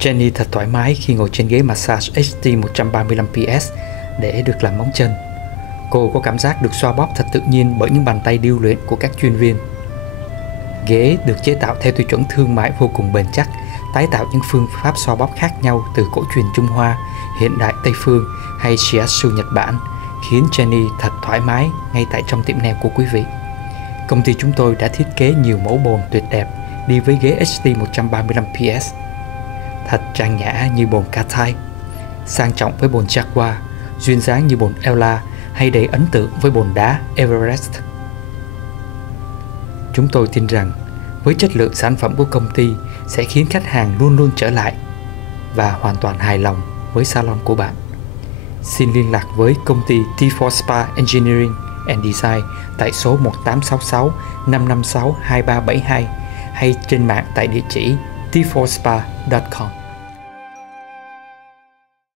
Jenny thật thoải mái khi ngồi trên ghế massage HT 135PS để được làm móng chân. Cô có cảm giác được xoa bóp thật tự nhiên bởi những bàn tay điêu luyện của các chuyên viên. Ghế được chế tạo theo tiêu chuẩn thương mại vô cùng bền chắc, tái tạo những phương pháp xoa bóp khác nhau từ cổ truyền Trung Hoa, hiện đại Tây Phương hay Shiatsu Nhật Bản, khiến Jenny thật thoải mái ngay tại trong tiệm nail của quý vị. Công ty chúng tôi đã thiết kế nhiều mẫu bồn tuyệt đẹp đi với ghế HT 135PS. Thật trang nhã như bồn K-Type, sang trọng với bồn Jaguar, duyên dáng như bồn Ella hay đầy ấn tượng với bồn đá Everest. Chúng tôi tin rằng với chất lượng sản phẩm của công ty sẽ khiến khách hàng luôn luôn trở lại và hoàn toàn hài lòng với salon của bạn. Xin liên lạc với công ty T4 Spa Engineering and Design tại số 1866 556 2372 hay trên mạng tại địa chỉ t4spa.com.